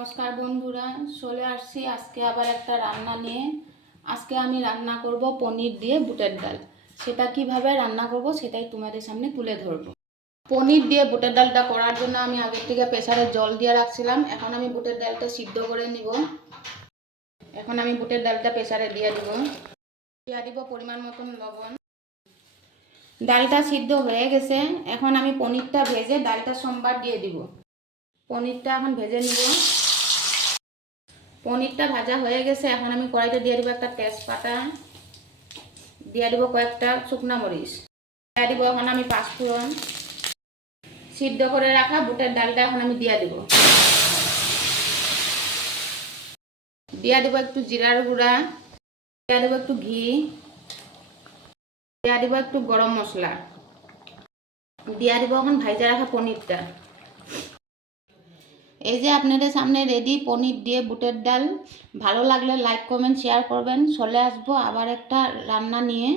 নমস্কার বন্ধুরা, চলে আসছি আজকে আবার একটা রান্না নিয়ে। আজকে আমি রান্না করব পনির দিয়ে বুটের ডাল। সেটা কিভাবে রান্না করব সেটাই তোমাদের সামনে তুলে ধরব। পনির দিয়ে বুটের ডালটা করার জন্য আমি আগের থেকে প্রেসারে জল দিয়ে রাখছিলাম। এখন আমি বুটের ডালটা সিদ্ধ করে নিব। এখন আমি বুটের ডালটা প্রেসারে দিয়ে দিব পরিমাণ মতন লবণ। ডালটা সিদ্ধ হয়ে গেছে। এখন আমি পনিরটা ভেজে ডালটা সম্বার দিয়ে দিব। পনিরটা এখন ভেজে নিব। পনিরটা ভাজা হয়ে গেছে। এখন আমি কড়াইতে দিয়ে দিব একটা তেজপাতা, দিয়ে দিব কয়েকটা শুকনো মরিচ, দিয়ে দিব এখন আমি পাঁচফোড়ন। সিদ্ধ করে রাখা বুটের ডালটা এখন আমি দিয়ে দিব একটু জিরার গুঁড়া, দিয়ে দিব একটু ঘি, দিয়ে দিব একটু গরম মশলা, দিয়ে দিব এখন ভাজা রাখা পনিরটা। এই যে আপনাদের সামনে রেডি পনির দিয়ে বুটের ডাল। ভালো লাগলে লাইক কমেন্ট শেয়ার করবেন। চলে আসবো আবার একটা রান্না নিয়ে।